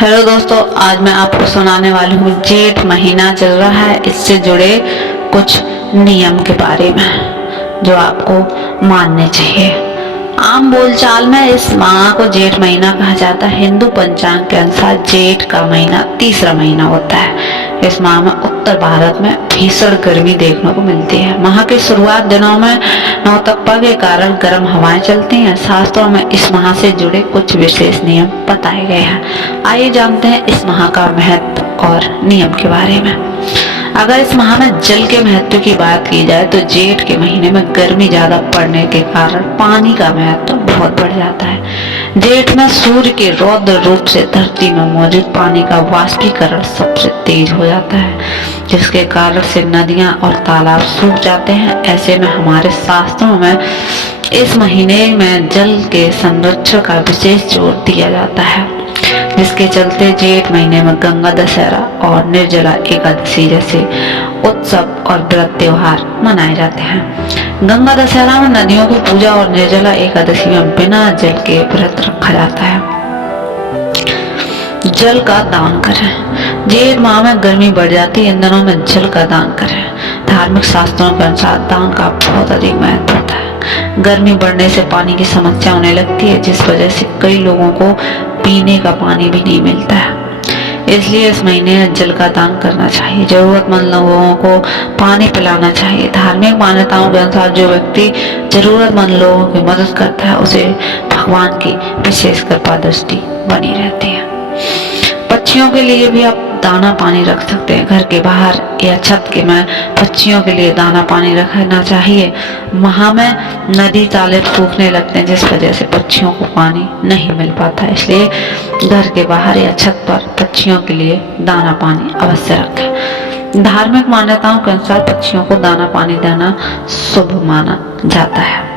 Hello दोस्तों, आज मैं आपको सुनाने वाली हूँ जेठ महीना चल रहा है, इससे जुड़े कुछ नियम के बारे में जो आपको मानने चाहिए। आम बोलचाल में इस माह को जेठ महीना कहा जाता है। हिंदू पंचांग के अनुसार जेठ का महीना तीसरा महीना होता है। इस माह में उत्तर भारत में भीषण गर्मी देखने को मिलती है। माह के शुरुआत दिनों में नवतपा के कारण गर्म हवाएं चलती हैं। शास्त्रों में इस माह से जुड़े कुछ विशेष नियम बताए गए हैं। आइए जानते हैं इस माह का महत्व और नियम के बारे में। अगर इस माह में जल के महत्व की बात की जाए तो जेठ के महीने में गर्मी ज्यादा पड़ने के कारण पानी का महत्व बहुत बढ़ जाता है। जेठ में सूर्य के रौद्र रूप से धरती में मौजूद पानी का वाष्पीकरण सबसे तेज हो जाता है, जिसके कारण से नदियां और तालाब सूख जाते हैं। ऐसे में हमारे शास्त्रों में इस महीने में जल के संरक्षण का विशेष जोर दिया जाता है, जिसके चलते जेठ महीने में गंगा दशहरा और निर्जला एकादशी जैसे उत्सव और व्रत त्योहार मनाए जाते हैं। गंगा दशहरा में नदियों की पूजा और निर्जला एकादशी में बिना जल के व्रत रखा जाता है। जल का दान करें। जेठ माह में गर्मी बढ़ जाती है, इन दिनों में जल का दान करें। धार्मिक शास्त्रों के अनुसार दान का बहुत अधिक महत्व होता है। गर्मी बढ़ने से पानी की समस्या होने लगती है, जिस वजह से कई लोगों को पीने का पानी भी नहीं मिलता है। इसलिए इस महीने में जल का दान करना चाहिए। जरूरतमंद लोगों को पानी पिलाना चाहिए। धार्मिक मान्यताओं के अनुसार जो व्यक्ति जरूरतमंद लोगों की मदद करता है उसे भगवान की विशेष कृपा दृष्टि बनी रहती है। पक्षियों के लिए भी आप दाना पानी रख सकते हैं। घर के बाहर या छत के में पक्षियों के लिए दाना पानी रखना चाहिए। माह में नदी तालाब सूखने लगते हैं, जिस वजह से पक्षियों को पानी नहीं मिल पाता है। इसलिए घर के बाहर या छत पर पक्षियों के लिए दाना पानी अवश्य रखें। धार्मिक मान्यताओं के अनुसार पक्षियों को दाना पानी देना शुभ माना जाता है।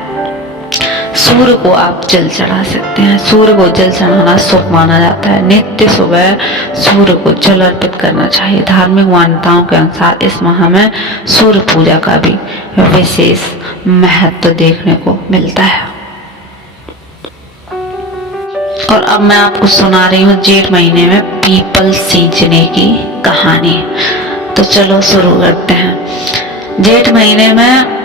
सूर्य को आप जल चढ़ा सकते हैं। सूर्य को जल चढ़ाना शुभ माना जाता है। नित्य सुबह सूर्य को जल अर्पित करना चाहिए। धार्मिक मान्यताओं के अनुसार इस माह में सूर्य पूजा का भी विशेष महत्व देखने को मिलता है। और अब मैं आपको सुना रही हूँ जेठ महीने में पीपल सींचने की कहानी। तो चलो शुरू करते हैं। जेठ महीने में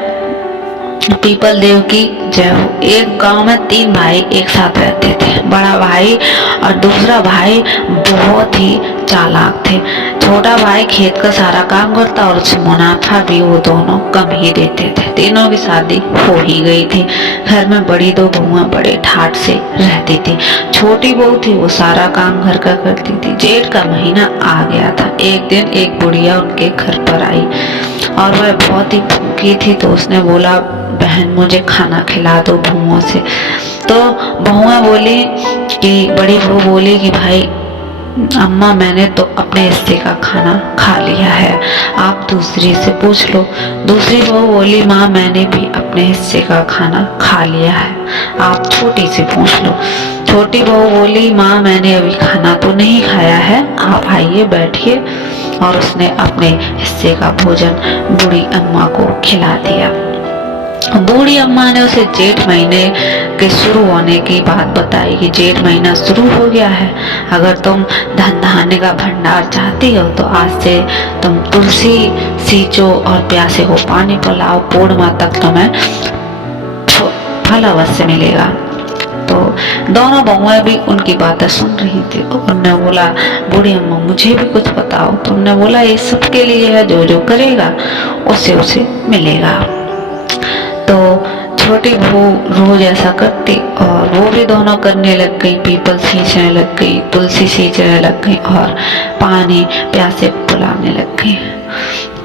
पीपल देव की जय हो। एक गांव में 3 भाई एक साथ रहते थे। बड़ा भाई और दूसरा भाई बहुत ही चालाक थे। छोटा भाई खेत का सारा काम करता और उसे मुनाफा भी वो दोनों कम ही देते थे। तीनों की शादी हो ही गई थी। घर में बड़ी 2 बहुएं बड़े ठाट से रहती थी। छोटी बहू थी, वो सारा काम घर का करती थी। जेठ का महीना आ गया था। एक दिन एक बुढ़िया उनके घर पर आई और वह बहुत ही भूखी थी, तो उसने बोला, बहन मुझे खाना खिला दो बहुओं से। तो बहुएं बोली कि बड़ी बहू बोली कि भाई अम्मा मैंने तो अपने हिस्से का खाना खा लिया है, आप दूसरी से पूछ लो। दूसरी बहू बोली, माँ मैंने भी अपने हिस्से का खाना खा लिया है, आप छोटी से पूछ लो। छोटी बहू बोली, माँ मैंने अभी खाना तो नहीं खाया है, आप आइए बैठिए। और उसने अपने हिस्से का भोजन बूढ़ी अम्मा को खिला दिया। बूढ़ी अम्मा ने उसे जेठ महीने के शुरू होने की बात बताई कि जेठ महीना शुरू हो गया है। अगर तुम धन धान्य का भंडार चाहती हो तो आज से तुम तुलसी सींचो और प्यासे को पानी पिलाओ। पूर्णिमा तक तुम्हें फल अवश्य मिलेगा। तो दोनों बहुएं भी उनकी बातें सुन रही थी। उन्होंने बोला, बूढ़ी अम्मा मुझे भी कुछ बताओ। तो उन्होंने बोला, ये सबके लिए है, जो जो करेगा उसे उसे मिलेगा। तो छोटी बहू रोज ऐसा करती और वो भी दोनों करने लग गई। पीपल सींचने लग गई, तुलसी सींचने लग गई और पानी प्यासे पिलाने लग गई।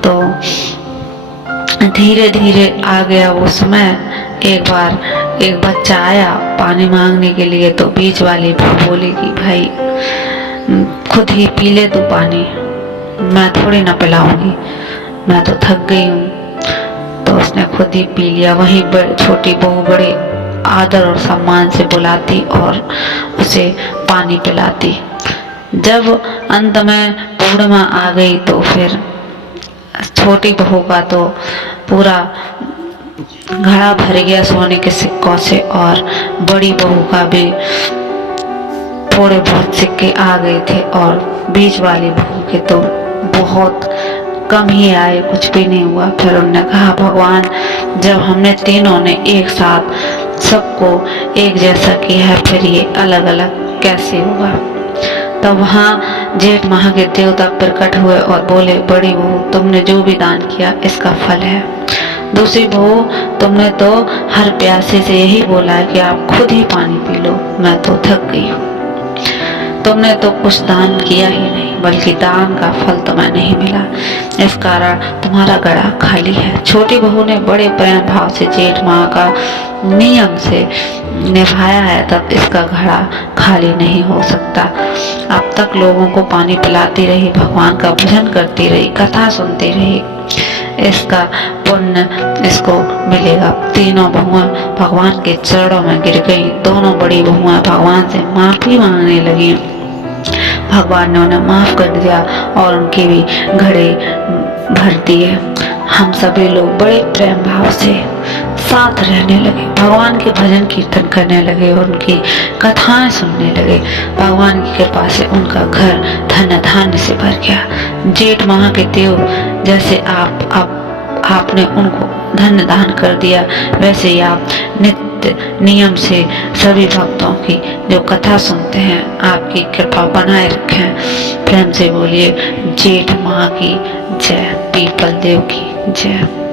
तो धीरे धीरे आ गया वो समय। एक बार एक बच्चा आया पानी मांगने के लिए, तो बीच वाली बहू बोली कि भाई खुद ही पी ले तू पानी, मैं थोड़ी ना पिलाऊंगी, मैं तो थक गई हूँ। तो उसने खुद ही पी लिया। वहीं छोटी बहू बड़े आदर और सम्मान से बुलाती और उसे पानी पिलाती। जब अंत में पूर्णिमा आ गई तो फिर छोटी बहू का तो पूरा घड़ा भर गया सोने के सिक्कों से और बड़ी बहू का भी थोड़े बहुत सिक्के आ गए थे और बीच वाली बहू के तो बहुत कम ही आए, कुछ भी नहीं हुआ। फिर उन्होंने कहा भगवान, जब हमने तीनों ने एक साथ सबको एक जैसा किया है, फिर ये अलग अलग कैसे होगा। तब वहाँ जेठ माह के देवता प्रकट हुए और बोले, बड़ी बहू, तुमने जो भी दान किया इसका फल है। दूसरी बहू, तुमने तो हर प्यासे से यही बोला है कि आप खुद ही पानी पी लो, मैं तो थक गई हूँ। तुमने तो कुछ दान किया ही नहीं, बल्कि दान का फल तुम्हें नहीं मिला, इस कारण तुम्हारा घड़ा खाली है। छोटी बहू ने बड़े प्रेम भाव से जेठ माह का नियम से निभाया है, तब इसका घड़ा खाली नहीं हो सकता। अब तक लोगों को पानी पिलाती रही, भगवान का भजन करती रही, कथा सुनती रही, इसका पुण्य इसको मिलेगा। तीनों बहुएं भगवान के चरणों में गिर गई। दोनों बड़ी बहुएं भगवान से माफी मांगने लगी। भगवान ने उन्हें माफ कर दिया और उनके भी घड़े भर दिए। हम सभी लोग बड़े प्रेम भाव से साथ रहने लगे, भगवान के भजन कीर्तन करने लगे और उनकी कथाएं सुनने लगे। भगवान की कृपा से उनका घर धन धान्य से भर गया। जेठ माह के देव जैसे आपने उनको धन दान कर दिया, वैसे ही आप नित्य नियम से सभी भक्तों की जो कथा सुनते हैं, आपकी कृपा बनाए रखें। प्रेम से बोलिए जेठ माह की जय, पीपल देव की जय।